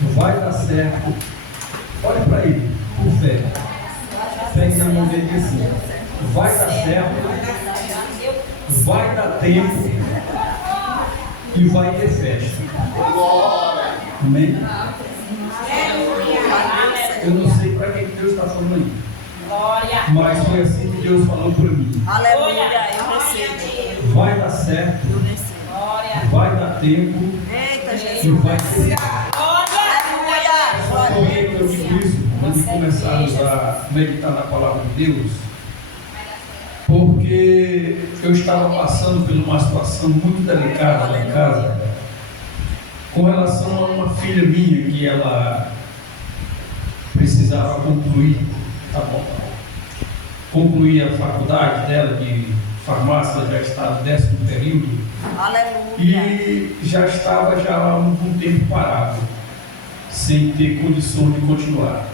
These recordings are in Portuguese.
vai dar certo. Olha para ele, por fé. Pegue na mão dele e assim: vai dar certo, vai dar tempo e vai ter festa. Amém? Eu não sei para que Deus está falando aí, mas foi assim que Deus falou para mim. Aleluia, eu recebo. Vai dar certo, vai dar tempo e vai ter festa. Por que eu digo isso? Quando começarmos a meditar na palavra de Deus, porque eu estava passando por uma situação muito delicada lá em casa, com relação a uma filha minha que ela precisava concluir, concluir a faculdade dela de farmácia, já está no 10º período. Aleluia. E já estava há um tempo parado, sem ter condição de continuar.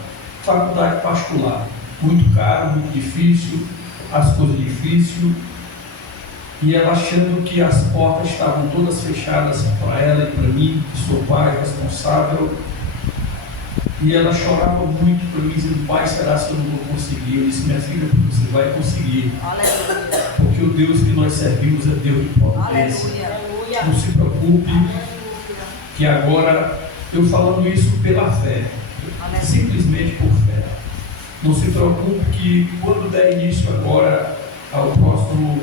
Faculdade particular, muito caro, muito difícil, as coisas difíceis, e ela achando que as portas estavam todas fechadas para ela e para mim, que sou pai responsável, e ela chorava muito para mim, dizendo: pai, será que eu não vou conseguir? Eu disse: minha filha, você vai conseguir. Aleluia. Porque o Deus que nós servimos é Deus de providência. Aleluia. Não se preocupe, que agora, eu falando isso pela fé, simplesmente por fé. Não se preocupe que quando der início agora ao próximo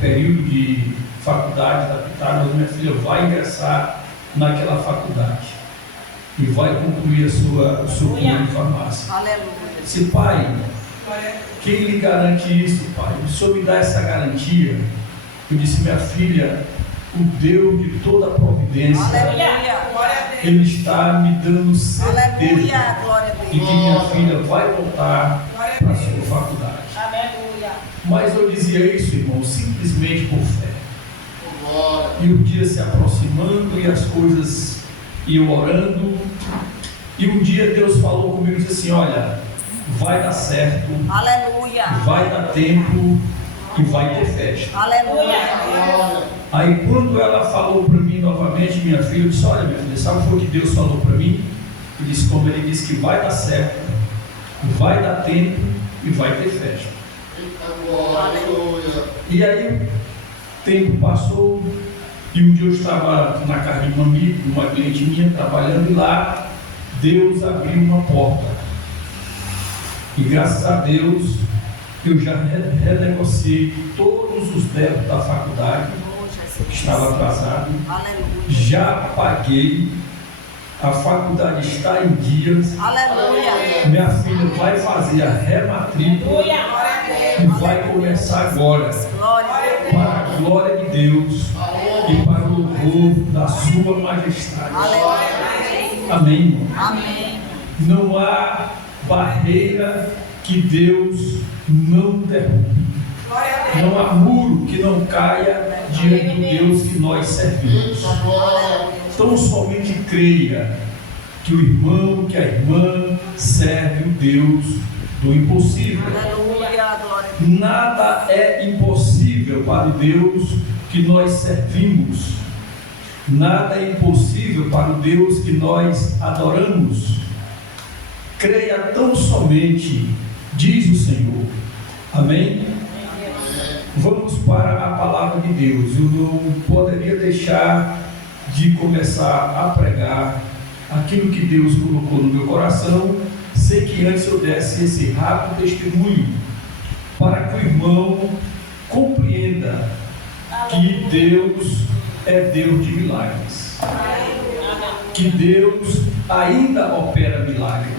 período de faculdade da Pitágoras, minha filha vai ingressar naquela faculdade e vai concluir o seu curso de farmácia. Aleluia. Se pai, quem lhe garante isso, pai? O Senhor me dá essa garantia. Eu disse: minha filha, o Deus de toda a providência, Ele está me dando certeza de que minha filha vai voltar para a sua faculdade. Mas eu dizia isso, irmão, simplesmente por fé. E o dia se aproximando e as coisas iam orando. E um dia Deus falou comigo e disse assim: olha, vai dar certo, Aleluia. vai dar tempo e vai ter festa. Aleluia. Aí quando ela falou para mim novamente, minha filha, eu disse: olha, minha filha, sabe o que foi que Deus falou para mim? Eu disse: como Ele disse que vai dar certo, vai dar tempo e vai ter festa. E aí o tempo passou, e um dia eu estava na casa de um amigo, uma cliente minha, trabalhando, e lá Deus abriu uma porta. E graças a Deus eu já renegociei todos os débitos da faculdade, que estava atrasado. Já paguei, a faculdade está em dias. Aleluia. Minha filha vai fazer a rematrícula e vai começar agora, para a glória de Deus e para o louvor da sua majestade. Amém, irmão? Amém. Não há barreira que Deus não derrube. Não há muro que não caia diante do Deus que nós servimos. Então somente creia que o irmão, que a irmã serve o Deus do impossível. Nada é impossível para o Deus que nós servimos. Nada é impossível para o Deus que nós adoramos. Creia tão somente, diz o Senhor. Amém? Vamos para a palavra de Deus. Eu não poderia deixar de começar a pregar aquilo que Deus colocou no meu coração, sem que antes eu desse esse rápido testemunho, para que o irmão compreenda que Deus é Deus de milagres, que Deus ainda opera milagres.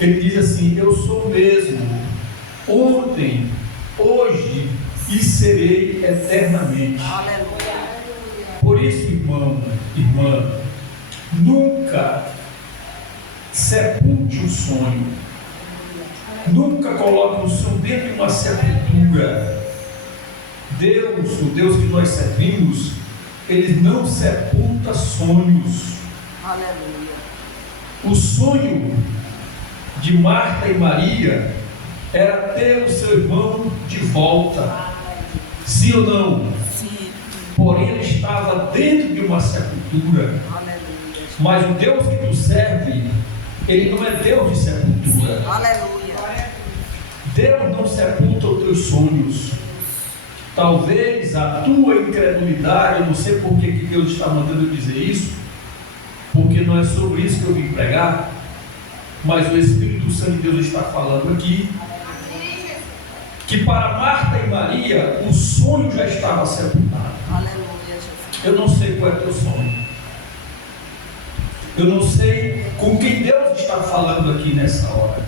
Ele diz assim: eu sou o mesmo, ontem, hoje e serei eternamente. Por isso, irmão, irmã, nunca sepulte o sonho, nunca coloque o sonho dentro de uma sepultura. Deus, o Deus que nós servimos, Ele não sepulta sonhos. O sonho de Marta e Maria era ter o seu irmão de volta. Sim ou não? Sim. Porém, ele estava dentro de uma sepultura. Mas o Deus que tu serve, Ele não é Deus de sepultura. Aleluia. Deus não sepulta os teus sonhos. Talvez a tua incredulidade, eu não sei por que Deus está mandando dizer isso, porque não é sobre isso que eu vim pregar, mas o Espírito Santo de Deus está falando aqui, que para Marta e Maria, o sonho já estava sepultado. Aleluia, Jesus. Eu não sei qual é teu sonho. Eu não sei com quem Deus está falando aqui nessa hora.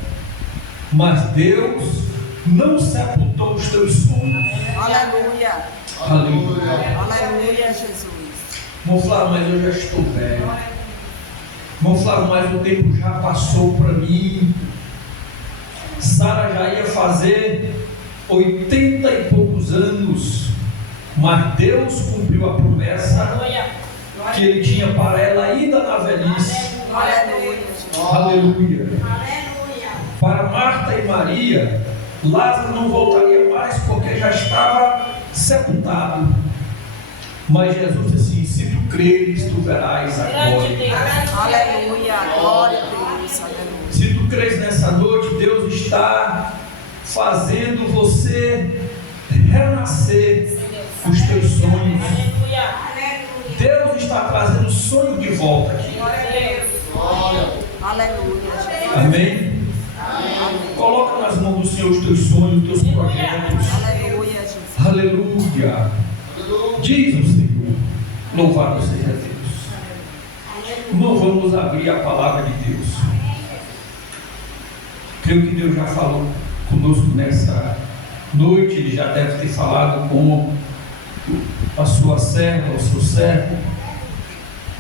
Mas Deus não sepultou os teus sonhos. Aleluia. Aleluia. Aleluia, Jesus. Vão falar, mas eu já estou velho. Vão falar, mas o tempo já passou para mim. Sara já ia fazer 80 e poucos anos. Mas Deus cumpriu a promessa que Ele tinha para ela ainda na velhice. Aleluia, Jesus. Aleluia. Aleluia. Para Marta e Maria, Lázaro não voltaria mais porque já estava sepultado. Mas Jesus disse assim: se tu creres, tu verás a glória. Aleluia. Glória a Deus. Aleluia. Se tu creres nessa noite, Deus está fazendo você renascer os teus sonhos. Deus está trazendo o sonho de volta aqui. Aleluia, Jesus. Amém? Coloca nas mãos do Senhor os teus sonhos, os teus projetos. Aleluia, Jesus. Aleluia. Diz o Senhor: louvado seja Deus. Não vamos abrir a palavra de Deus. Creio que Deus já falou conosco nessa noite. Ele já deve ter falado com a sua serva, o seu servo.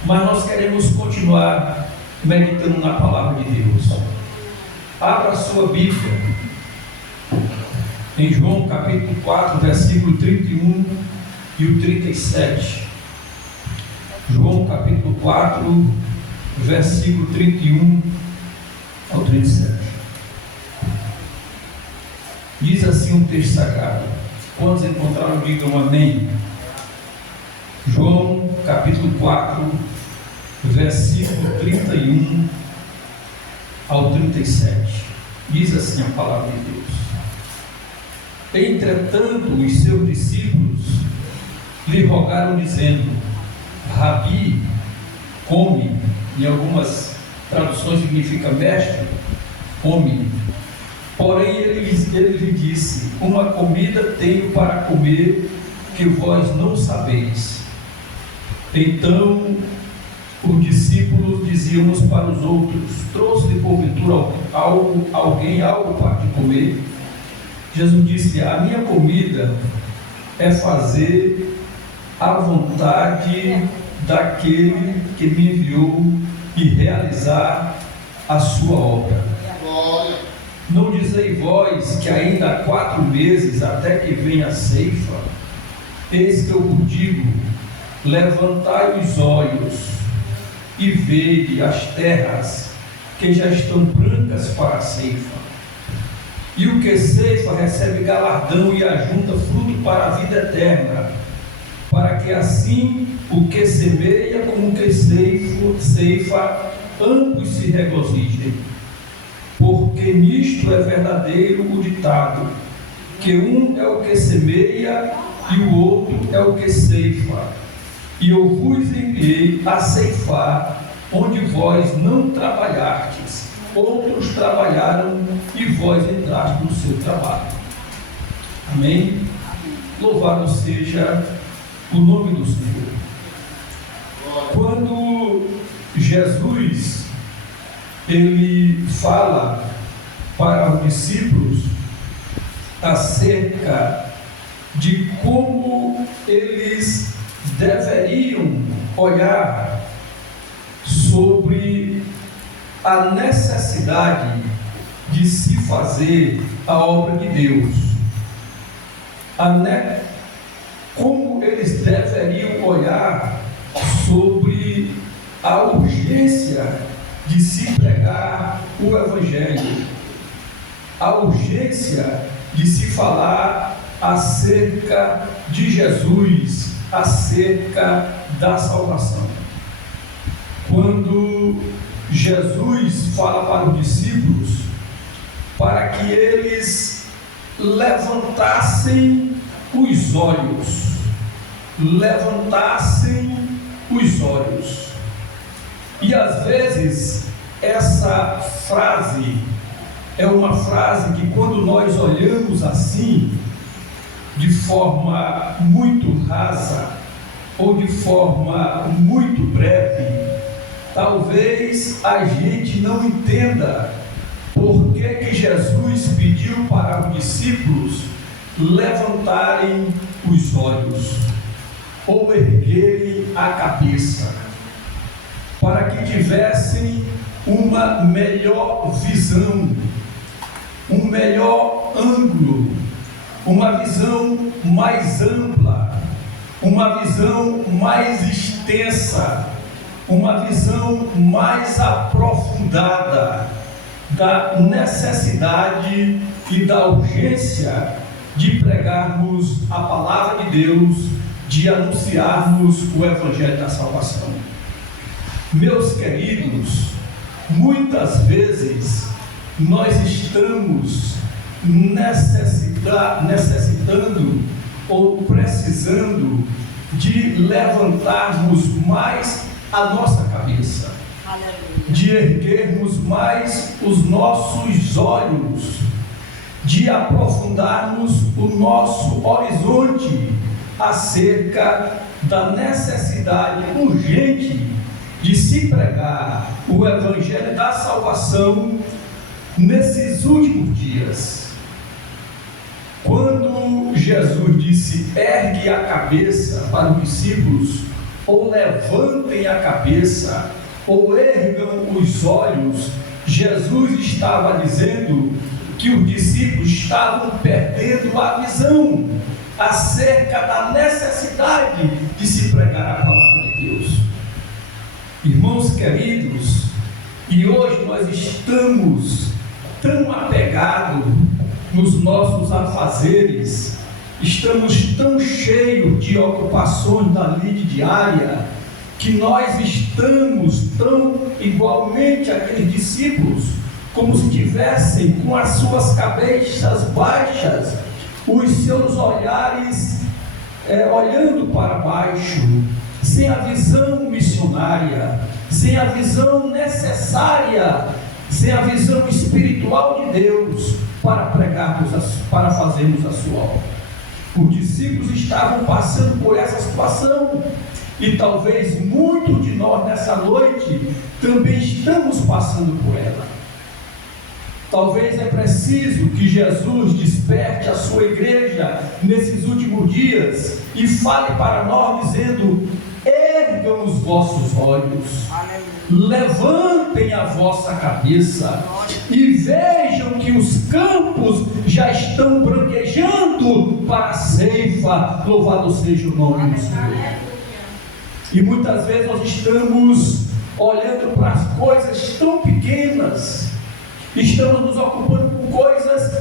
Mas nós queremos continuar meditando na palavra de Deus. Abra a sua Bíblia em João capítulo 4, versículo 31 e o 37. João capítulo 4, versículo 31 ao 37. Diz assim um texto sagrado. Quantos encontraram, digam amém. João capítulo 4, versículo 31 ao 37. Diz assim a palavra de Deus: entretanto, os seus discípulos lhe rogaram, dizendo: Rabi, come. Em algumas traduções significa mestre, come. Porém ele lhe disse: uma comida tenho para comer que vós não sabeis. Então os discípulos diziam uns para os outros: trouxe-lhe porventura alguém algo para comer? Jesus disse: a minha comida é fazer a vontade daquele que me enviou e realizar a sua obra. Não dizei vós que ainda há 4 meses até que venha a ceifa? Eis que eu vos digo: levantai os olhos e vede as terras que já estão brancas para a ceifa. E o que ceifa recebe galardão e ajunta fruto para a vida eterna, para que assim o que semeia como o que ceifa, ambos se regozijem. Porque nisto é verdadeiro o ditado, que um é o que semeia e o outro é o que ceifa. E eu vos enviei a ceifar onde vós não trabalhastes. Outros trabalharam e vós entraste no seu trabalho. Amém? Louvado seja o nome do Senhor. Quando Jesus ele fala para os discípulos acerca de como eles deveriam olhar sobre a necessidade de se fazer a obra de Deus, como eles deveriam olhar sobre a urgência de se pregar o Evangelho, a urgência de se falar acerca de Jesus, acerca da salvação. quando Jesus fala para os discípulos para que eles levantassem os olhos. Levantassem os olhos. E às vezes essa frase é uma frase que, quando nós olhamos assim, de forma muito rasa ou de forma muito breve, talvez a gente não entenda por que Jesus pediu para os discípulos levantarem os olhos ou erguerem a cabeça, para que tivessem uma melhor visão, um melhor ângulo, uma visão mais ampla, uma visão mais extensa, uma visão mais aprofundada da necessidade e da urgência de pregarmos a palavra de Deus, de anunciarmos o Evangelho da salvação. Meus queridos, muitas vezes nós estamos necessitando ou precisando de levantarmos mais a nossa cabeça, de erguermos mais os nossos olhos, de aprofundarmos o nosso horizonte acerca da necessidade urgente de se pregar o Evangelho da salvação nesses últimos dias. Quando Jesus disse ergue a cabeça para os discípulos, ou levantem a cabeça, ou ergam os olhos, Jesus estava dizendo que os discípulos estavam perdendo a visão acerca da necessidade de se pregar a palavra de Deus. Irmãos queridos, e hoje nós estamos tão apegados nos nossos afazeres, estamos tão cheios de ocupações da lide diária, que nós estamos tão igualmente aqueles discípulos, como se tivessem com as suas cabeças baixas, os seus olhares olhando para baixo, sem a visão missionária, sem a visão necessária, sem a visão espiritual de Deus para pregarmos, para fazermos a sua obra. Os discípulos estavam passando por essa situação, e talvez muitos de nós nessa noite também estamos passando por ela. Talvez é preciso que Jesus desperte a sua igreja nesses últimos dias e fale para nós dizendo: ergam os vossos olhos, levantem a vossa cabeça e vejam que os campos já estão branquejando para a ceifa. Louvado seja o nome do Senhor. E muitas vezes nós estamos olhando para as coisas tão pequenas, estamos nos ocupando com coisas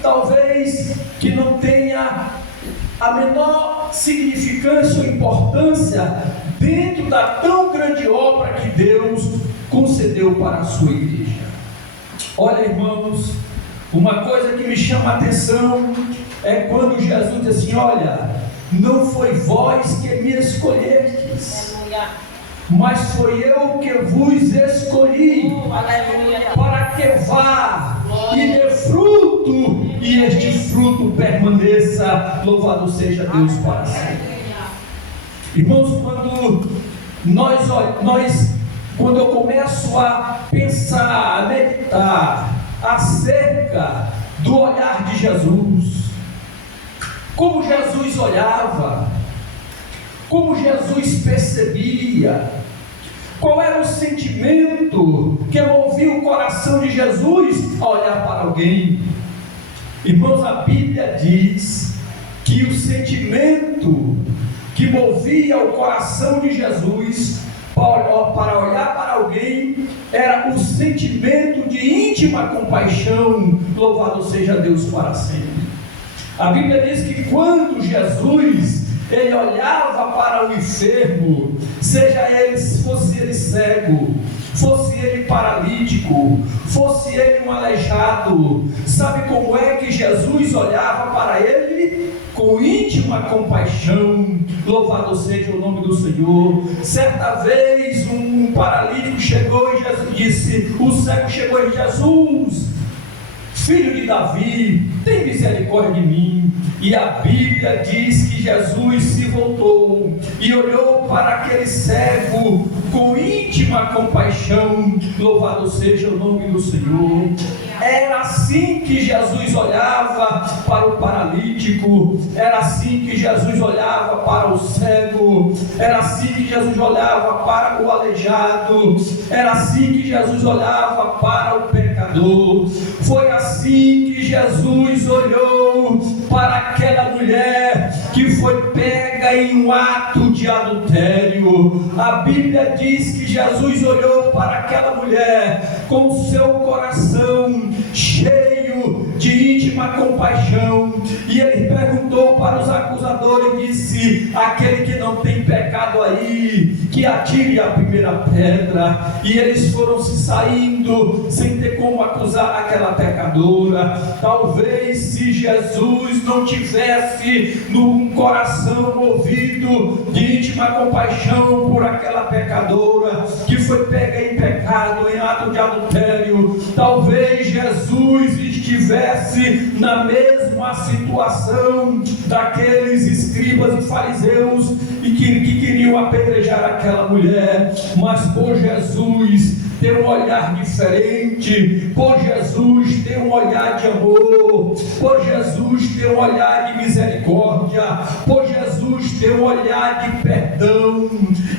talvez que não tenha a menor significância ou importância dentro da tão grande obra que Deus concedeu para a sua igreja. Olha, irmãos, uma coisa que me chama a atenção é quando Jesus diz assim: olha, não foi vós que me escolhestes, mas foi eu que vos escolhi, para que vá e dê fruto, e este fruto permaneça. Louvado seja Deus para sempre. Irmãos, quando eu começo a pensar, a meditar acerca do olhar de Jesus, como Jesus olhava, como Jesus percebia, qual era o sentimento que movia o coração de Jesus a olhar para alguém. Irmãos, a Bíblia diz que o sentimento que movia o coração de Jesus para olhar para alguém era o sentimento de íntima compaixão. Louvado seja Deus para sempre. A Bíblia diz que quando Jesus ele olhava para o enfermo, fosse ele cego, fosse ele paralítico, fosse ele um aleijado, sabe como é que Jesus olhava para ele? Com íntima compaixão. Louvado seja o nome do Senhor. Certa vez um paralítico chegou e Jesus disse, o cego chegou em Jesus, filho de Davi, tem misericórdia de mim. E a Bíblia diz que Jesus se voltou e olhou para aquele cego com íntima compaixão. Louvado seja o nome do Senhor. Era assim que Jesus olhava para o paralítico, era assim que Jesus olhava para o cego, era assim que Jesus olhava para o aleijado, era assim que Jesus olhava para o pecador. Foi assim que Jesus olhou para aquela mulher que foi pega em um ato de adultério. A Bíblia diz que Jesus olhou para aquela mulher com o seu coração cheio de íntima compaixão, e ele perguntou para os acusadores e disse, aquele que não tem pecado aí, que atire a primeira pedra. E eles foram se saindo sem ter como acusar aquela pecadora. Talvez se Jesus não tivesse num coração movido de íntima compaixão por aquela pecadora que foi pega em pecado, em ato de adultério, talvez Jesus estivesse na mesma situação daqueles escribas e fariseus e que queriam apedrejar aquela mulher. Mas por Jesus ter um olhar diferente, por Jesus ter um olhar de amor, por Jesus ter um olhar de misericórdia, por Jesus ter um olhar de perdão.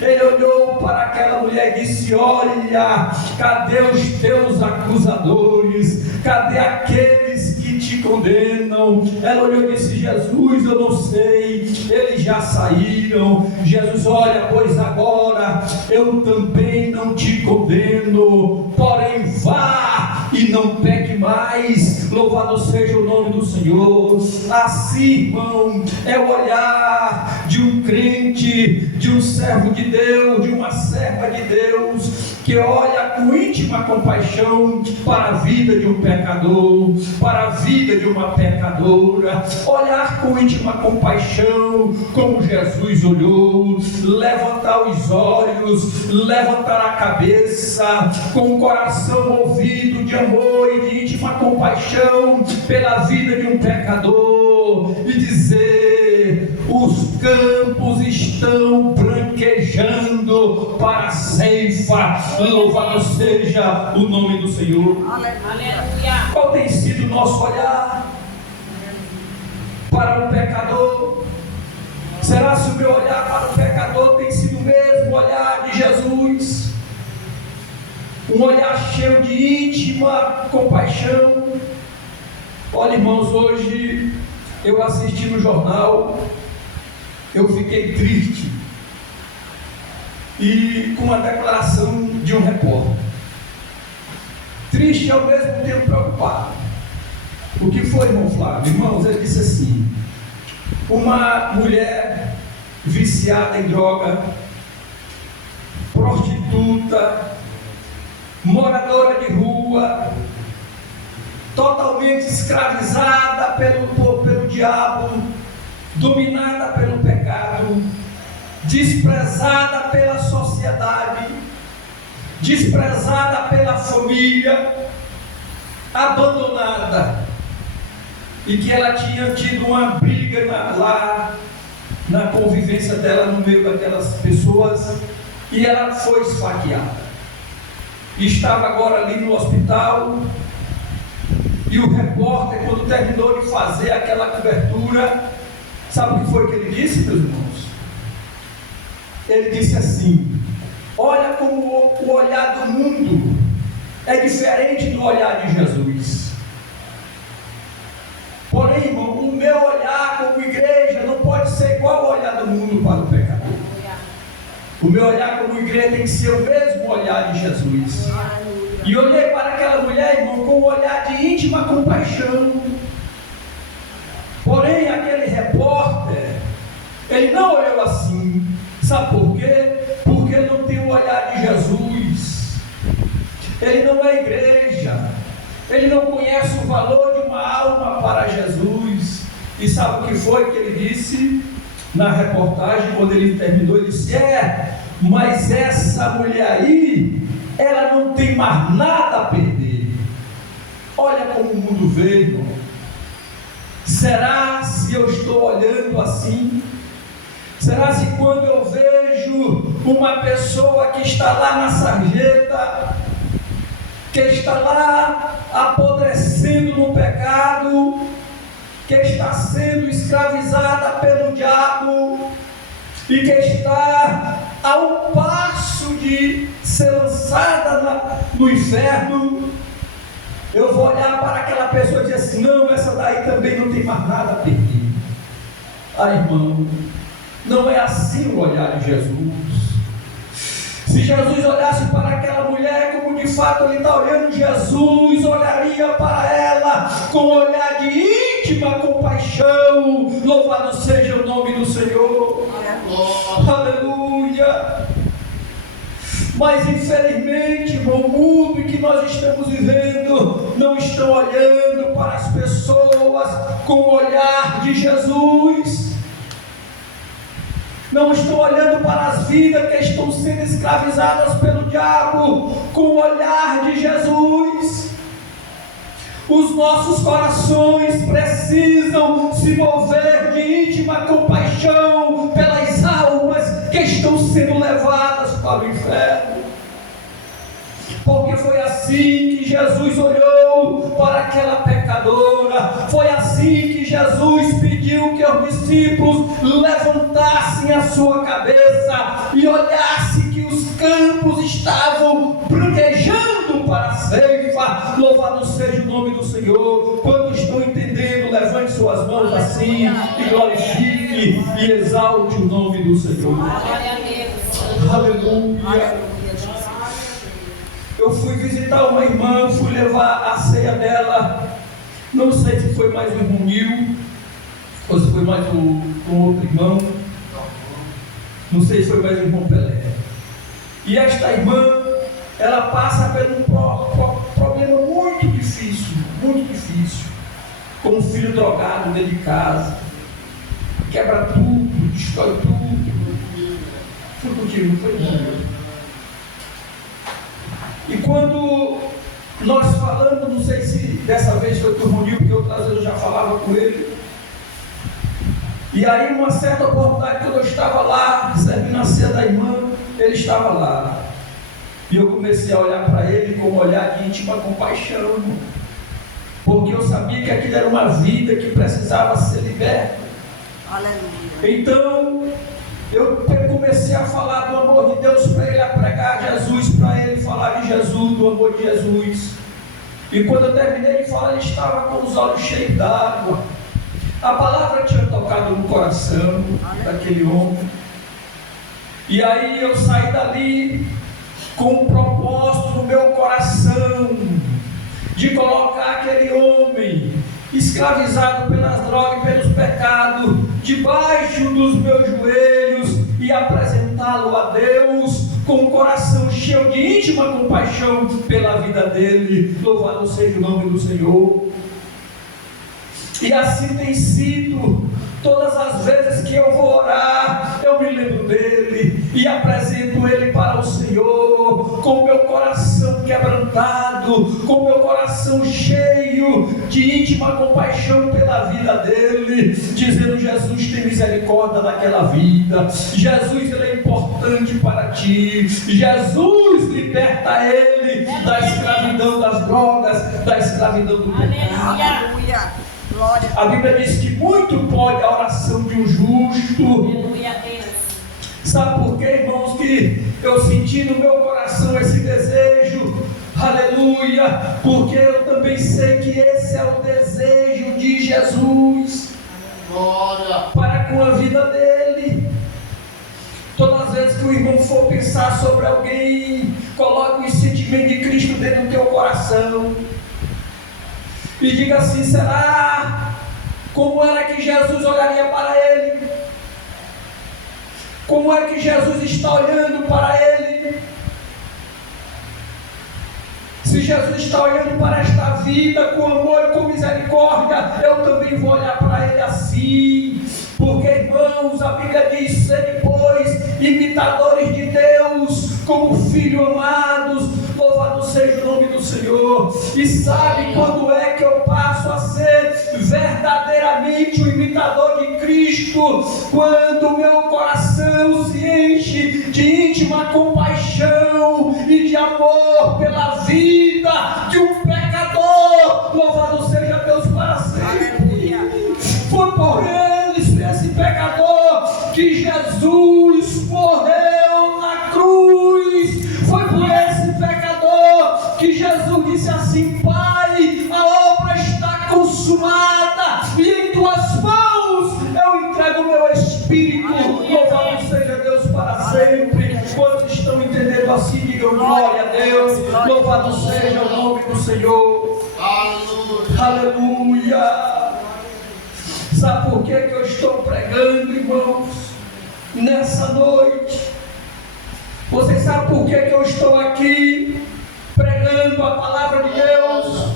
Ele olhou para aquela mulher e disse, olha, cadê os teus acusadores? Cadê aqueles que te condenam? Ela olhou e disse, Jesus, eu não sei, eles já saíram. Jesus, olha, pois agora eu também não te condeno, porém vá e não peque mais. Louvado seja o nome do Senhor. Assim, irmão, é o olhar de um crente, de um servo de Deus, de uma serva de Deus, que olha com íntima compaixão para a vida de um pecador, para a vida de uma pecadora. Olhar com íntima compaixão, como Jesus olhou, levantar os olhos, levantar a cabeça, com o coração movido de amor e de íntima compaixão pela vida de um pecador, e dizer, os campos estão branquejando para a ceifa. Louvado seja o nome do Senhor. Aleluia. Qual tem sido o nosso olhar para o pecador? Será se o meu olhar para o pecador tem sido o mesmo olhar de Jesus? Um olhar cheio de íntima compaixão. Olha, irmãos, hoje eu assisti no jornal, eu fiquei triste, e com a declaração de um repórter, triste e ao mesmo tempo preocupado. O que foi, irmão Flávio? Irmãos, ele disse assim, uma mulher viciada em droga, prostituta, moradora de rua, totalmente escravizada pelo diabo, dominada pelo pecado, desprezada pela sociedade, desprezada pela família, abandonada, e que ela tinha tido uma briga lá na convivência dela no meio daquelas pessoas, e ela foi esfaqueada. Estava agora ali no hospital, e o repórter, quando terminou de fazer aquela cobertura, sabe o que foi que ele disse, meus irmãos? Ele disse assim, olha como o olhar do mundo é diferente do olhar de Jesus. Porém, irmão, o meu olhar como igreja não pode ser igual ao olhar do mundo para o pecador. O meu olhar como igreja tem que ser o mesmo olhar de Jesus. E olhei para aquela mulher, irmão, com um olhar de íntima compaixão. Porém, aquele repórter, ele não olhou assim. Sabe por quê? ele não é igreja, ele não conhece o valor de uma alma para Jesus. E sabe o que foi que ele disse na reportagem, quando ele terminou? Ele disse: mas essa mulher aí, ela não tem mais nada a perder. Olha como o mundo vê, irmão. Será se eu estou olhando assim? Será se quando eu vejo uma pessoa que está lá na sarjeta, que está lá apodrecendo no pecado, que está sendo escravizada pelo diabo e que está a um passo de ser lançada no inferno, eu vou olhar para aquela pessoa e dizer assim: não, essa daí também não tem mais nada a perder. Irmão, não é assim o olhar de Jesus. Se Jesus olhasse para aquela mulher como de fato ele está olhando, Jesus olharia para ela com um olhar de íntima compaixão. Louvado seja o nome do Senhor. Aleluia. Mas infelizmente, irmão, o mundo em que nós estamos vivendo não estão olhando para as pessoas com o olhar de Jesus. Não estão olhando para as vidas que estão sendo escravizadas pelo diabo com o olhar de Jesus. Os nossos corações precisam se mover de íntima compaixão pelas almas que estão sendo levadas para o inferno. Porque foi assim que Jesus olhou para aquela pecadora. Foi assim que Jesus pediu que os discípulos levantassem a sua cabeça e olhassem que os campos estavam branquejando para a ceifa. Louvado seja o nome do Senhor. Quando estão entendendo, levante suas mãos assim e glorifique e exalte o nome do Senhor. Aleluia. Eu fui visitar uma irmã, fui levar a ceia dela. Não sei se foi mais o irmão Nil, ou se foi mais o outro irmão. Não sei se foi mais o irmão Pelé. E esta irmã, ela passa por um problema muito difícil, com um filho drogado dentro de casa. Quebra tudo, destrói tudo. Foi contigo, não foi? E quando nós falamos, não sei se dessa vez foi com o Ronil, porque outras vezes eu já falava com ele. E aí, uma certa oportunidade, quando eu estava lá, servindo a ceia da irmã, ele estava lá. E eu comecei a olhar para ele com um olhar de íntima compaixão, porque eu sabia que aquilo era uma vida que precisava ser liberta. Aleluia. Então, eu comecei a falar do amor de Deus para ele, a pregar Jesus para ele, falar de Jesus, do amor de Jesus. E quando eu terminei de falar, ele estava com os olhos cheios d'água. A palavra tinha tocado no coração daquele homem. E aí eu saí dali com um propósito no meu coração de colocar aquele homem escravizado pelas drogas e pelos pecados debaixo dos meus joelhos e apresentá-lo a Deus com um coração cheio de íntima compaixão pela vida dele. Louvado seja o nome do Senhor. E assim tem sido. Todas as vezes que eu vou orar, eu me lembro dele e apresento ele para o Senhor, com o meu coração quebrantado, com o meu coração cheio de íntima compaixão pela vida dele, dizendo: Jesus, tem misericórdia daquela vida. Jesus, ele é importante para ti. Jesus, liberta ele da escravidão das drogas, da escravidão do pecado. Aleluia. A Bíblia diz que muito pode a oração de um justo. Sabe por quê, irmãos, que eu senti no meu coração esse desejo? Aleluia! Porque eu também sei que esse é o desejo de Jesus para com a vida dele. Todas as vezes que o irmão for pensar sobre alguém, coloque o sentimento de Cristo dentro do teu coração e diga assim: será como era que Jesus olharia para ele? Como é que Jesus está olhando para ele? Se Jesus está olhando para esta vida com amor e com misericórdia, eu também vou olhar para ele assim. Porque, irmãos, a Bíblia diz: sede, pois, imitadores de Deus, como filhos amados. Louvado seja o nome do Senhor. E sabe quando é que eu passo a ser verdadeiramente o imitador de Cristo? Quando o meu coração se enche de íntima compaixão e de amor pela vida de um pecador. Louvado seja Deus para sempre. Foi por esse pecador que Jesus morreu na cruz. Foi por esse pecador que Jesus disse assim: Pai, a obra está consumada e em tuas mãos eu entrego o meu espírito. Louvado seja Deus para sempre. Quantos estão entendendo assim, digam glória a Deus. Louvado seja o nome do Senhor. Aleluia. Sabe por que eu estou pregando, irmãos, nessa noite? Vocês sabem por que eu estou aqui pregando a palavra de Deus?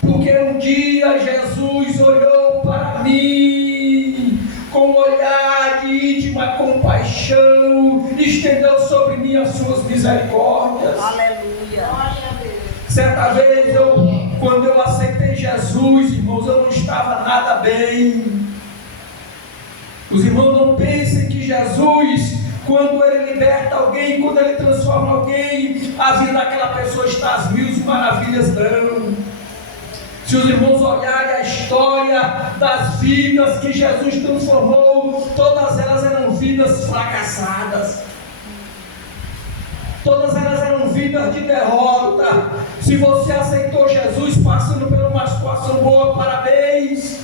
Porque um dia Jesus olhou para mim com um olhar de íntima compaixão, estendeu sobre mim as suas misericórdias. Aleluia. Certa vez quando eu aceitei Jesus, irmãos, eu não estava nada bem. Os irmãos não pensem que Jesus, quando ele liberta alguém, quando ele transforma alguém, a vida daquela pessoa está às mil maravilhas, não. Se os irmãos olharem a história das vidas que Jesus transformou, todas elas eram vidas fracassadas. Todas elas eram vidas de derrota. Se você aceitou Jesus passando por uma situação boa, parabéns.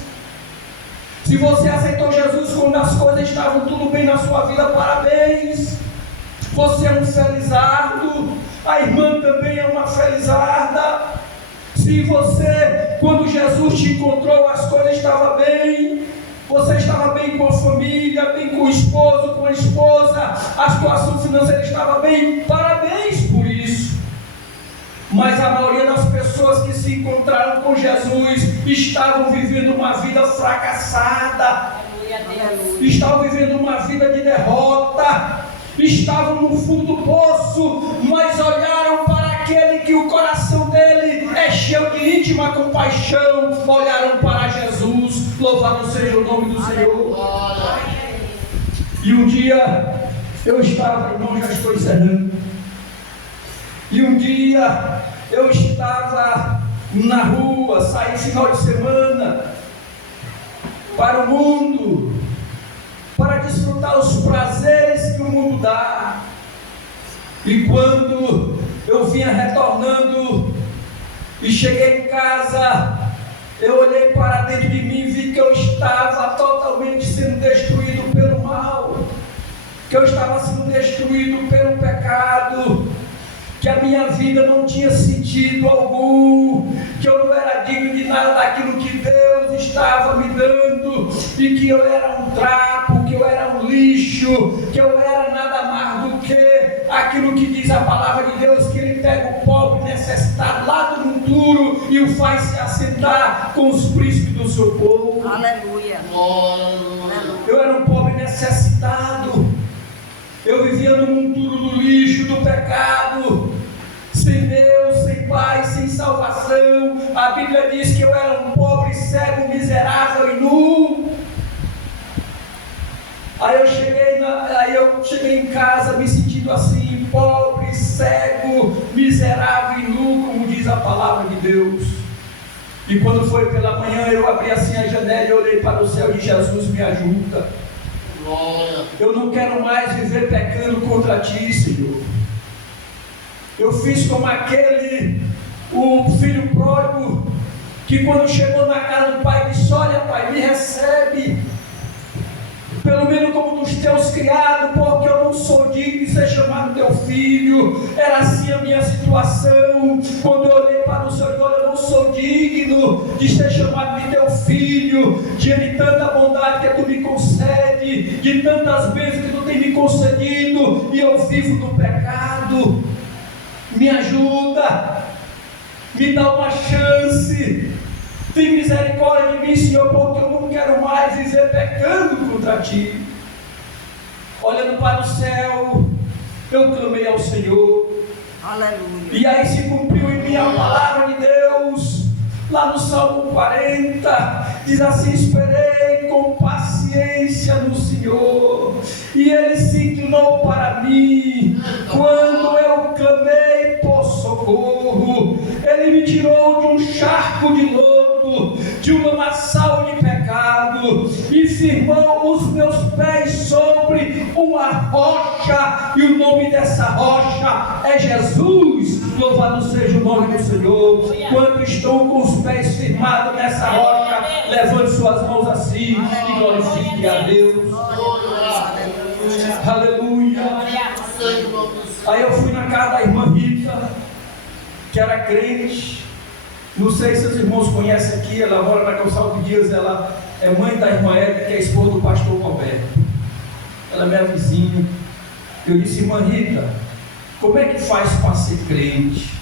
Se você aceitou Jesus quando as coisas estavam tudo bem na sua vida, parabéns. Você é um felizardo. A irmã também é uma felizarda. Se você, quando Jesus te encontrou, as coisas estavam bem, você estava bem com a família, bem com o esposo, com a esposa, a situação financeira estava bem, parabéns por isso. Mas a maioria das pessoas que se encontraram com Jesus estavam vivendo uma vida fracassada, estavam vivendo uma vida de derrota, estavam no fundo do poço, mas olharam para aquele que o coração dele é cheio de íntima compaixão, olharam para Jesus. Louvado seja o nome do Senhor. E um dia eu estava, irmão, já estou encerrando. E um dia eu estava na rua, saí final de semana para o mundo, para desfrutar os prazeres que o mundo dá. E quando eu vinha retornando e cheguei em casa, eu olhei para dentro de mim e vi que eu estava totalmente sendo destruído pelo mal, que eu estava sendo destruído pelo pecado, que a minha vida não tinha sentido algum, que eu não era digno de nada daquilo que Deus estava me dando, e que eu era um trapo, que eu era um lixo, que eu era nada mais do que aquilo que diz a palavra de Deus, que Ele pega o pobre necessitado lá do monturo e o faz se assentar com os príncipes do seu povo. Aleluia. Eu era um pobre necessitado. Eu vivia no monturo do lixo, do pecado, sem Deus, sem Pai, sem salvação. A Bíblia diz que eu era um pobre, cego, miserável e nu. Aí eu cheguei em casa me sentindo assim, pobre, cego, miserável e nu, como diz a palavra de Deus. E quando foi pela manhã, eu abri assim a janela e olhei para o céu e Jesus me ajuda. Eu não quero mais viver pecando contra ti, Senhor. Eu fiz como o filho pródigo, que quando chegou na casa do pai disse: olha, pai, me recebe, pelo menos como dos teus criados, porque eu não sou digno de ser chamado teu filho. Era assim a minha situação, quando eu olhei para o Senhor, olha, eu não sou digno de ser chamado de teu filho, diante de tanta bondade que tu me concede, de tantas bênçãos que tu tem me concedido, e eu vivo no pecado. Me ajuda. Me dá uma chance. Tem misericórdia de mim, Senhor, porque eu não quero mais viver pecando contra Ti. Olhando para o céu, eu clamei ao Senhor. Aleluia. E aí se cumpriu em mim a palavra de Deus. Lá no Salmo 40, diz assim: esperei com paciência no Senhor, e Ele se inclinou para mim, quando eu clamei por socorro. Ele me tirou de um charco de lodo, de um lamaçal de pecado, e firmou os meus pés sobre uma rocha, e o nome dessa rocha é Jesus. Louvado seja o nome do Senhor. Quando estão com os pés firmados nessa rocha, levante suas mãos assim e glorifique a Deus. Aleluia. Aí eu fui na casa da irmã Rita, que era crente. Não sei se os irmãos conhecem aqui. Ela mora na Gonçalves Dias. Ela é mãe da irmã Érica, que é esposa do pastor Roberto. Ela é minha vizinha. Eu disse: irmã Rita, como é que faz para ser crente?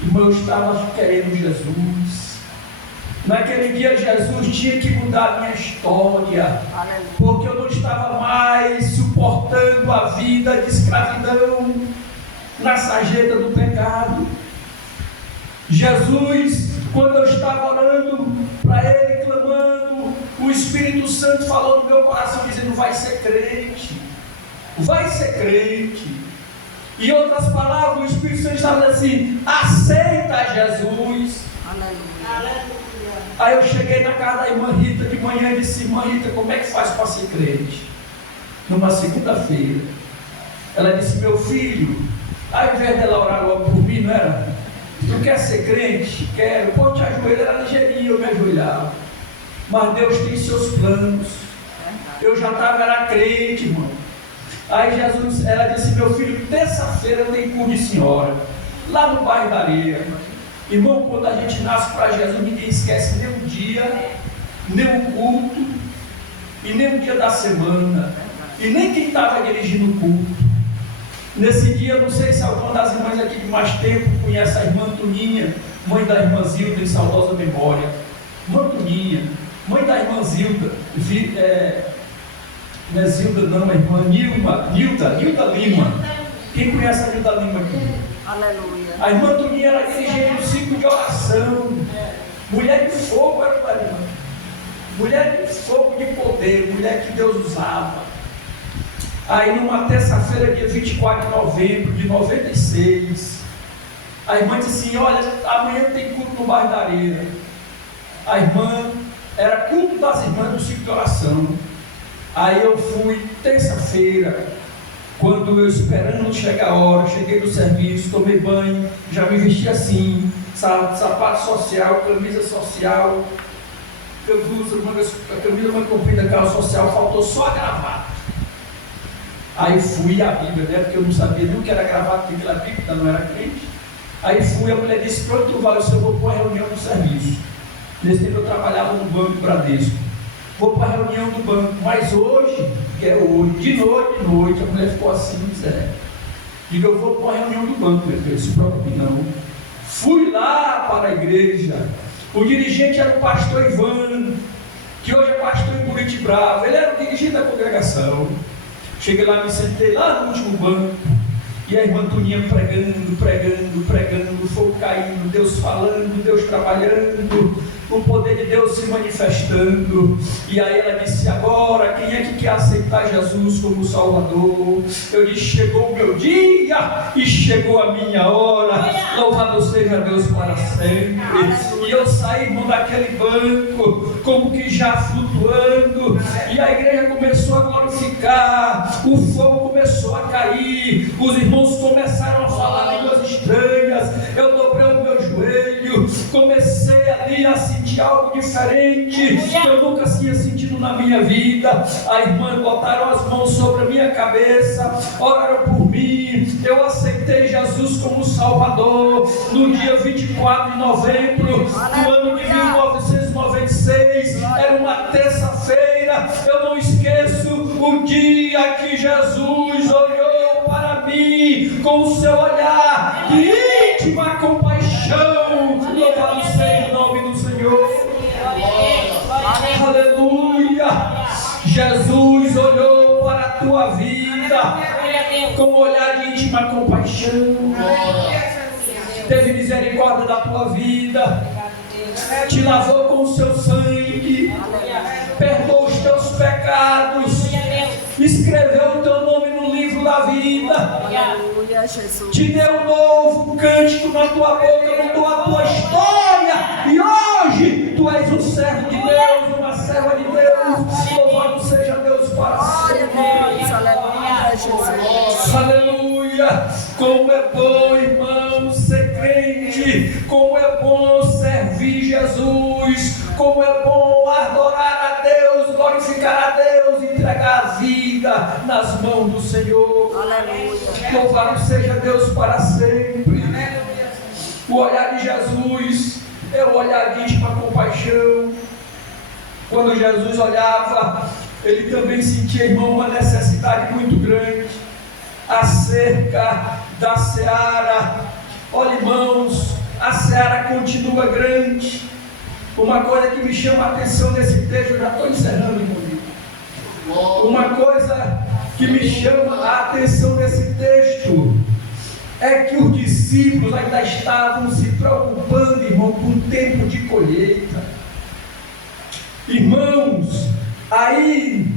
Irmão, eu estava querendo Jesus. Naquele dia Jesus tinha que mudar a minha história, porque eu não estava mais suportando a vida de escravidão na sarjeta do pecado. Jesus, quando eu estava orando para Ele, clamando, o Espírito Santo falou no meu coração, dizendo: vai ser crente, vai ser crente. Em outras palavras, o Espírito Santo estava dizendo assim: aceita Jesus. Aleluia. Aí eu cheguei na casa da irmã Rita de manhã e disse: irmã Rita, como é que faz para ser crente? Numa segunda-feira. Ela disse: meu filho, ao invés dela orar logo por mim, não era? Tu quer ser crente? Quero. Pô, te ajoelha, era ligeirinho, eu me ajoelhava. Mas Deus tem seus planos. Eu já estava, era crente, irmão. Aí Jesus, ela disse: meu filho, terça-feira tem culto de senhora, lá no bairro da Areia. Irmão, quando a gente nasce para Jesus, ninguém esquece nem o dia, nem o culto, e nem o dia da semana, e nem quem estava dirigindo o culto. Nesse dia, não sei se alguma das irmãs aqui de mais tempo conhece a irmã Tuninha, mãe da irmã Zilda, em saudosa memória. Irmã Tuninha, mãe da irmã Zilda, não é Zilda não, é irmã Nilda Lima. Quem conhece a Nilda Lima aqui? Aleluia. A irmã Tuninha era dirigente do ciclo de oração. Mulher de fogo era a irmã. Mulher de fogo, de poder, mulher que Deus usava. Aí numa terça-feira, dia 24 de novembro de 96, a irmã disse assim: olha, amanhã tem culto no bairro da Areia. A irmã, era culto das irmãs do ciclo de oração. Aí eu fui terça-feira, quando eu esperando chegar a hora, cheguei do serviço, tomei banho, já me vesti assim, sapato social, camisa social, a camisa mais comprida, aquela social, faltou só a gravata. Aí fui à Bíblia, né, porque eu não sabia nem o que era gravata, porque a Bíblia não era crente. Aí fui, a mulher disse: pronto, tu vai, eu vou para uma reunião no serviço. Nesse tempo eu trabalhava no Banco Bradesco. Vou para a reunião do banco, mas hoje, que é hoje, de noite, a mulher ficou assim, Zé. Digo: eu vou para a reunião do banco, meu Deus, se preocupe não. Fui lá para a igreja. O dirigente era o pastor Ivan, que hoje é pastor em Buritibrava. Ele era o dirigente da congregação. Cheguei lá, me sentei lá no último banco, e a irmã Tuninha pregando, fogo caindo, Deus falando, Deus trabalhando, o poder de Deus se manifestando. E aí ela disse: agora, quem é que quer aceitar Jesus como Salvador? Eu disse: chegou o meu dia e chegou a minha hora. Louvado seja Deus para sempre. E eu saí, irmão, daquele banco, como que já flutuando, e a igreja começou a glorificar, o fogo começou a cair, os irmãos começaram a falar línguas estranhas. Eu dobrei o meu joelho, comecei ali a sentir algo diferente que eu nunca tinha sentido na minha vida. A irmã botaram as mãos sobre a minha cabeça, oraram por mim. Eu aceitei Jesus como Salvador no dia 24 de novembro do ano de 1996. Era uma terça-feira. Eu não esqueço o dia que Jesus olhou para mim com o seu olhar de íntima compaixão. Jesus olhou para a tua vida com um olhar de íntima compaixão, teve misericórdia da tua vida, te lavou com o seu sangue, perdoou os teus pecados, escreveu o teu nome no livro da vida, te deu um novo cântico na tua boca, mudou a tua história, e hoje tu és um servo de Deus, uma serva de Deus. Louvado seja Deus para sempre. Aleluia. Como é bom, irmão, ser crente, como é bom servir Jesus, como é bom adorar a Deus, glorificar a Deus, entregar a vida nas mãos do Senhor. Aleluia. Louvado seja Deus para sempre. O olhar de Jesus é o olhar de íntima compaixão. Quando Jesus olhava, ele também sentia, irmão, uma necessidade muito grande acerca da seara. Olha, irmãos, a seara continua grande. Uma coisa que me chama a atenção nesse texto, eu já estou encerrando, irmão. Uma coisa que me chama a atenção nesse texto é que os discípulos ainda estavam se preocupando, irmão, com o tempo de colheita. Irmãos, aí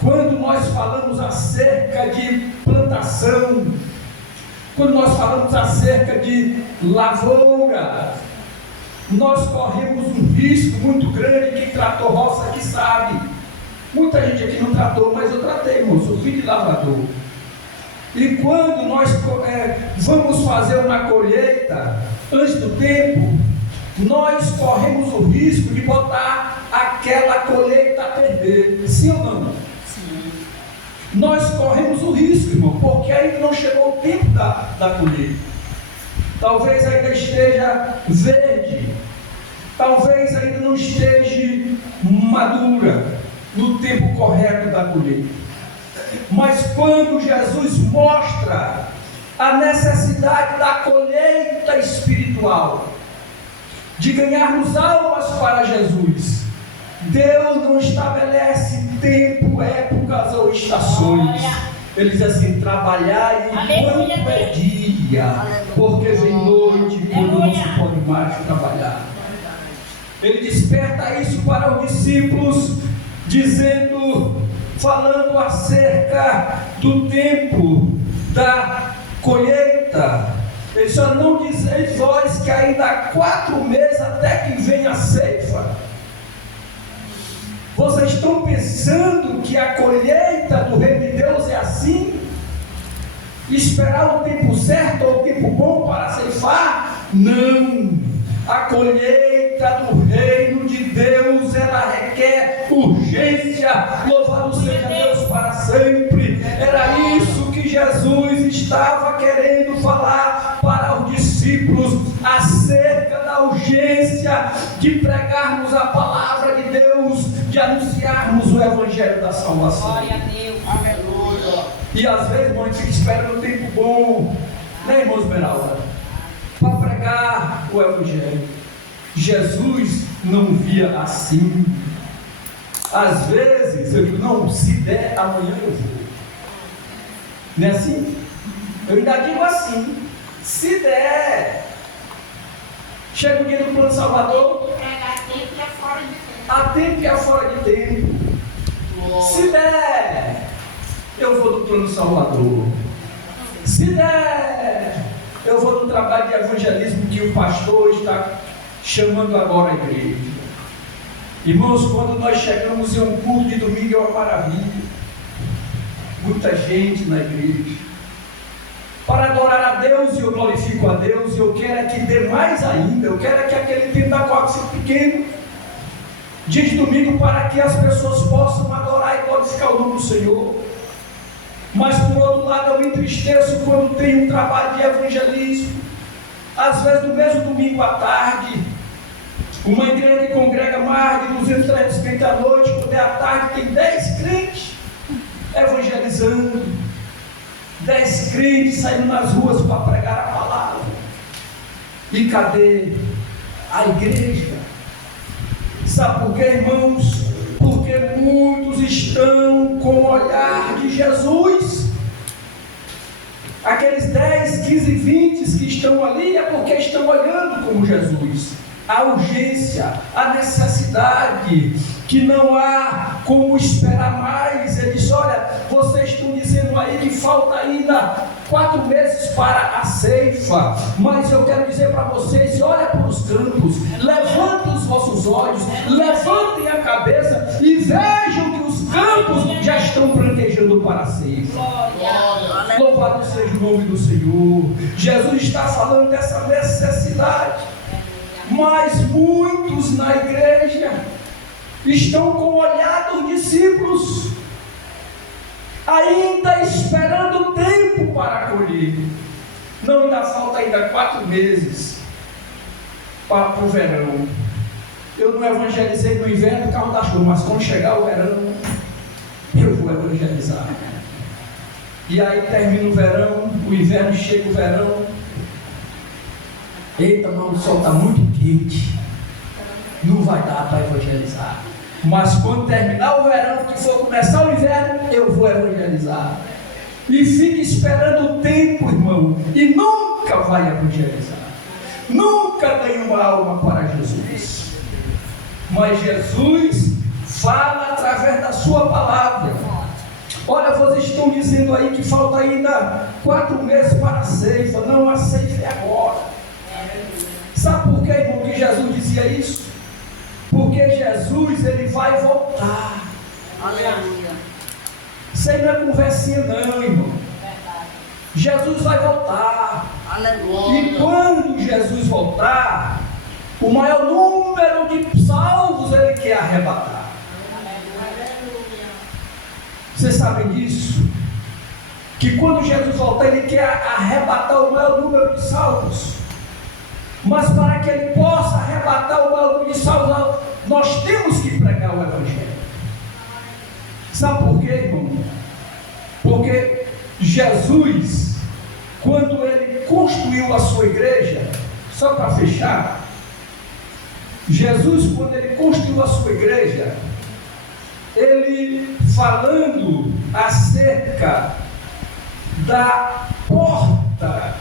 quando nós falamos acerca de plantação, quando nós falamos acerca de lavoura, nós corremos um risco muito grande. Quem tratou roça aqui sabe. Muita gente aqui não tratou, mas eu tratei, irmão, sou filho de lavrador. E quando nós vamos fazer uma colheita antes do tempo, nós corremos o risco de botar aquela colheita a perder. Sim ou não? Sim. Nós corremos o risco, irmão, porque ainda não chegou o tempo da colheita. Talvez ainda esteja verde, talvez ainda não esteja madura no tempo correto da colheita. Mas quando Jesus mostra a necessidade da colheita espiritual, de ganharmos almas para Jesus, Deus não estabelece tempo, épocas ou estações. Ele diz assim: trabalhai enquanto é dia, porque vem noite quando não se pode mais trabalhar. Ele desperta isso para os discípulos, falando acerca do tempo da colheita. Ele só não dizeis vós que ainda há 4 meses até que venha a ceifa. Vocês estão pensando que a colheita do reino de Deus é assim? Esperar o tempo certo ou o tempo bom para ceifar? Não! A colheita do reino de Deus, ela requer urgência. Louvado seja Deus para sempre. Era isso que Jesus estava querendo falar para os discípulos, acerca da urgência de pregarmos a palavra de Deus, de anunciarmos o evangelho da salvação. Glória a Deus. Aleluia. E às vezes, irmão, a gente fica esperando o tempo bom, né, irmão Esmeralda, para pregar o evangelho. Jesus não via assim. Às vezes eu digo: não, se der amanhã eu vou. Não é assim? Eu ainda digo assim: se der. Chega o dia do Plano Salvador, há tempo e há fora de tempo. Se der, eu vou do Plano Salvador. Se der, eu vou no trabalho de evangelismo que o pastor está chamando agora a igreja. Irmãos, quando nós chegamos em um culto de domingo é uma maravilha. Muita gente na igreja para adorar a Deus, e eu glorifico a Deus, e eu quero é que dê mais ainda. Eu quero é que aquele tempo da copa seja pequeno, dia de domingo, para que as pessoas possam adorar e glorificar o nome do Senhor. Mas por outro lado, eu me entristeço quando tem um trabalho de evangelismo, às vezes no mesmo domingo à tarde, uma igreja que congrega mais de 200, 300 crentes à noite, quando é à tarde tem 10 crentes evangelizando, 10 crentes saindo nas ruas para pregar a palavra. E cadê a igreja? Sabe por quê, irmãos? Porque porque muitos estão com o olhar de Jesus. Aqueles 10, 15, 20 que estão ali é porque estão olhando como Jesus. A urgência, a necessidade, que não há como esperar mais. Ele diz: olha, vocês estão dizendo aí que falta ainda 4 meses para a ceifa, mas eu quero dizer para vocês: olha para os campos, levantem os vossos olhos, levantem a cabeça e vejam que os campos já estão branquejando para a ceifa. Louvado seja o nome do Senhor. Jesus está falando dessa necessidade, mas muitos na igreja estão com o olhar dos discípulos, ainda esperando o tempo para colher. Não, ainda falta ainda 4 meses para o verão. Eu não evangelizei no inverno por causa da chuva, mas quando chegar o verão, eu vou evangelizar. E aí termina o verão, o inverno chega o verão. Eita, mas o sol está muito quente, não vai dar para evangelizar. Mas quando terminar o verão, que for começar o inverno, eu vou evangelizar. E fique esperando o tempo, irmão, e nunca vai evangelizar. Nunca ganhe uma alma para Jesus. Mas Jesus fala através da sua palavra. Olha, vocês estão dizendo aí que falta ainda 4 meses para a ceifa. Não, a ceifa é agora. Sabe por quê, irmão, que Jesus dizia isso? Porque Jesus, ele vai voltar. Aleluia. Isso aí não é conversinha não, irmão. Jesus vai voltar. Aleluia. E quando Jesus voltar, o maior número de salvos ele quer arrebatar. Vocês sabem disso? Que quando Jesus voltar, ele quer arrebatar o maior número de salvos. Mas para que ele possa arrebatar o maior número de salvos, nós temos que pregar o Evangelho. Sabe por quê, irmão? Porque Jesus, quando ele construiu a sua igreja, só para fechar, Jesus, quando ele construiu a sua igreja, ele falando acerca da porta,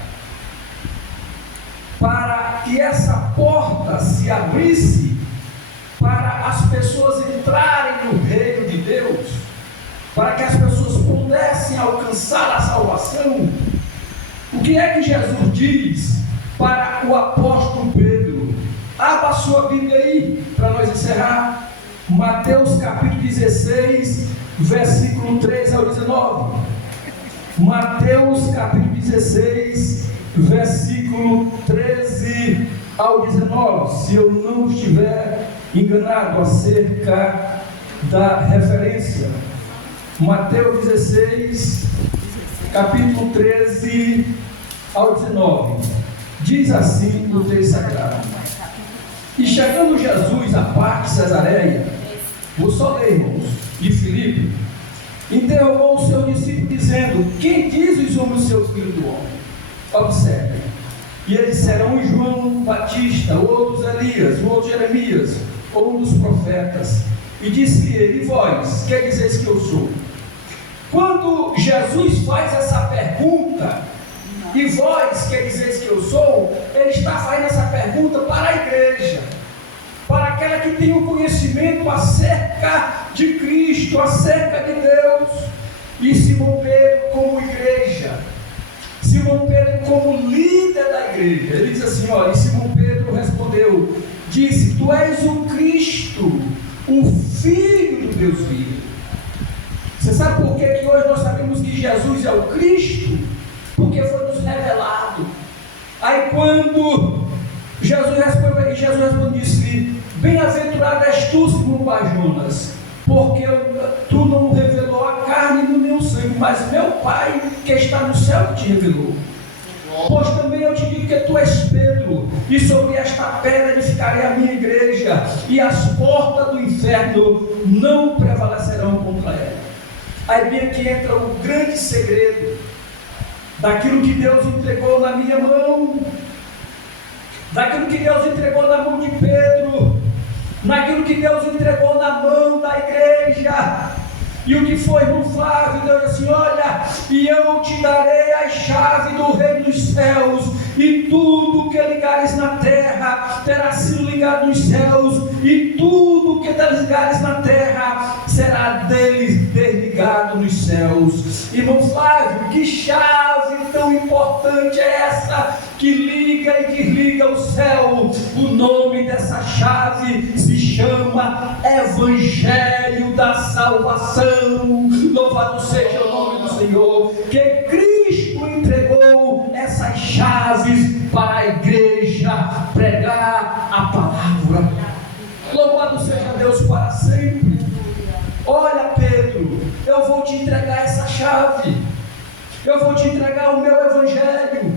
para que essa porta se abrisse para as pessoas entrarem no reino de Deus, para que as pessoas pudessem alcançar a salvação. O que é que Jesus diz para o apóstolo Pedro? Abra a sua Bíblia aí, para nós encerrar. Mateus capítulo 16, versículo 3 ao 19. Mateus capítulo 16, versículo 13 ao 19. Se eu não estiver enganado acerca da referência. Mateus 16, capítulo 13 ao 19. Diz assim o texto sagrado: E chegando Jesus à parte de Cesareia, vou só ler, irmãos, de Filipe, interrogou o seu discípulo, dizendo: Quem diz os homens seu filho do homem? Observe. E eles disseram: um João Batista, outros Elias, outro Jeremias, ou um dos profetas. E disse ele: E vós, que dizeis que eu sou? Quando Jesus faz essa pergunta, e vós, que dizeis que eu sou, ele está fazendo essa pergunta para a igreja, para aquela que tem o conhecimento acerca de Cristo, acerca de Deus. E Simão Pedro como igreja, Simão Pedro como líder da igreja, ele diz assim, olha, e Simão Pedro respondeu, disse: Tu és o Cristo, o Filho do Deus vivo. Você sabe por que hoje nós sabemos que Jesus é o Cristo? Porque foi nos revelado. Aí quando Jesus responde, disse: Bem-aventurado és tu, Simão Bar-Jonas, porque tu não revelou a carne no meu sangue, mas meu Pai que está no céu te revelou. Pois também eu te digo que tu és Pedro, e sobre esta pedra edificarei a minha igreja, e as portas do inferno não prevalecerão contra ela. Aí bem que entra o grande segredo daquilo que Deus entregou na minha mão, daquilo que Deus entregou na mão de Pedro, naquilo que Deus entregou na mão da igreja. E o que foi, irmão Flávio? Deus disse assim: olha, e eu te darei a chave do reino dos céus, e tudo que ligares na terra terá sido ligado nos céus, e tudo que desligares na terra será deles desligado nos céus. Irmão Flávio, que chave tão importante é essa que liga e desliga o céu? O nome dessa chave se chama Evangelho da Salvação. Louvado seja o nome do Senhor, que Cristo entregou essas chaves para a igreja pregar a palavra. Louvado seja Deus para sempre. Olha, Pedro, eu vou te entregar essa chave, eu vou te entregar o meu evangelho.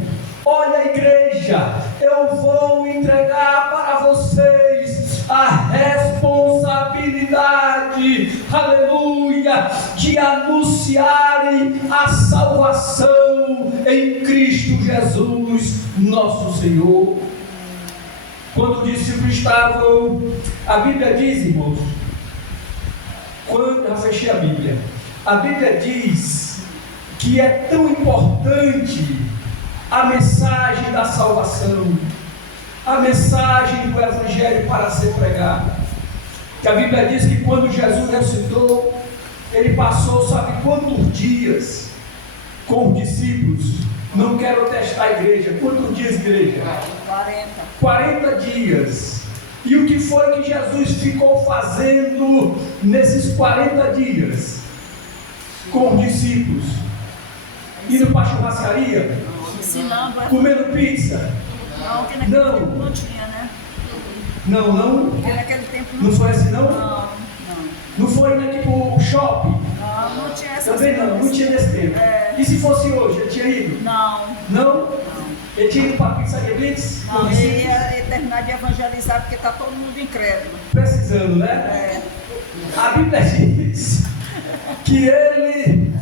Olha, igreja, eu vou entregar para vocês a responsabilidade, aleluia, de anunciarem a salvação em Cristo Jesus, nosso Senhor. Quando os discípulos estavam, a Bíblia diz, irmãos, já fechei a Bíblia diz que é tão importante a mensagem da salvação, a mensagem do Evangelho para ser pregada, que a Bíblia diz que quando Jesus ressuscitou, ele passou, sabe quantos dias com os discípulos? Não quero testar a igreja. Quantos dias, igreja? 40 dias. E o que foi que Jesus ficou fazendo nesses 40 dias com os discípulos? Indo para a churrascaria? Ensinando. Comendo pizza? Não, porque naquele tempo não tinha, né? Não? Porque naquele tempo Não foi assim, não? Não foi aqui para o shopping? Não tinha essa. Também não tinha nesse tempo. E se fosse hoje, ele tinha ido? Não? Ele tinha ido para a pizzaria Blitz? Não, ele ia terminar de evangelizar porque está todo mundo incrédulo. Precisando, né? A Bíblia diz que ele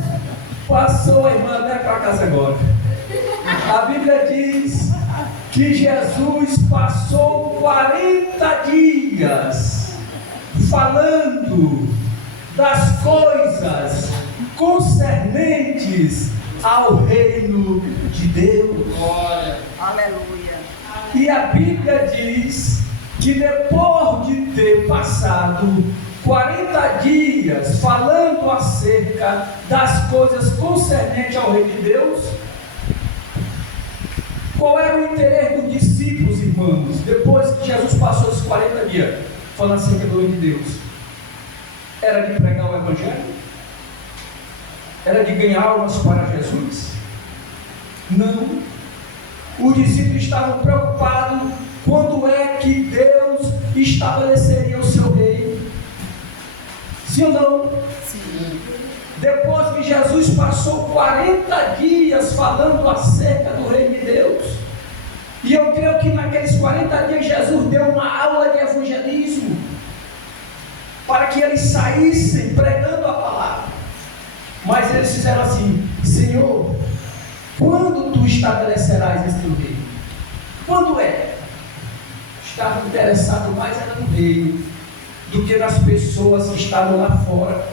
passou a irmã até para casa agora. A Bíblia diz que Jesus passou 40 dias falando das coisas concernentes ao reino de Deus. Aleluia. E a Bíblia diz que depois de ter passado 40 dias falando acerca das coisas concernentes ao reino de Deus, qual era o interesse dos discípulos, irmãos, depois que Jesus passou esses 40 dias falando acerca do reino de Deus? Era de pregar o Evangelho? Era de ganhar almas para Jesus? Não. Os discípulos estavam preocupados quando é que Deus estabeleceria o seu reino. Sim ou não? Sim. Depois que Jesus passou 40 dias falando acerca do reino de Deus, e eu creio que naqueles 40 dias Jesus deu uma aula de evangelismo, para que eles saíssem pregando a palavra. Mas eles fizeram assim: Senhor, quando tu estabelecerás esse teu reino? Quando é? Estavam interessados mais era no reino do que nas pessoas que estavam lá fora.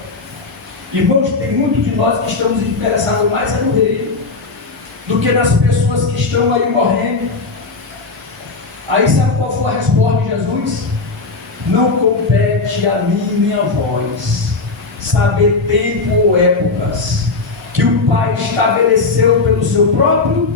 Irmãos, tem muitos de nós que estamos interessados mais no reino do que nas pessoas que estão aí morrendo. Aí sabe qual foi a resposta de Jesus? Não compete a mim nem a vós saber tempo ou épocas que o Pai estabeleceu pelo seu próprio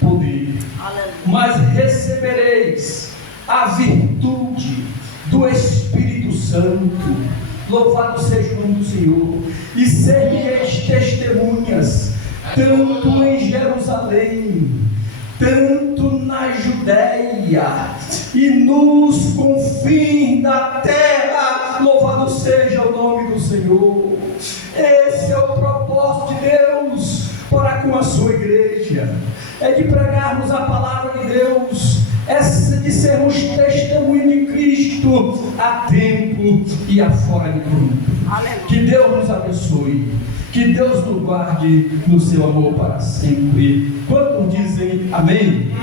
poder. Aleluia. Mas recebereis a virtude do Espírito Santo. Louvado seja o nome do Senhor. E sereis testemunhas, tanto em Jerusalém, tanto na Judéia e nos confins da terra. Louvado seja o nome do Senhor. Esse é o propósito de Deus para com a sua igreja, é de pregarmos a palavra de Deus, é de sermos testemunho de Cristo a tempo e a fora de tempo. Que Deus nos abençoe, que Deus nos guarde no seu amor para sempre. Quantos dizem amém?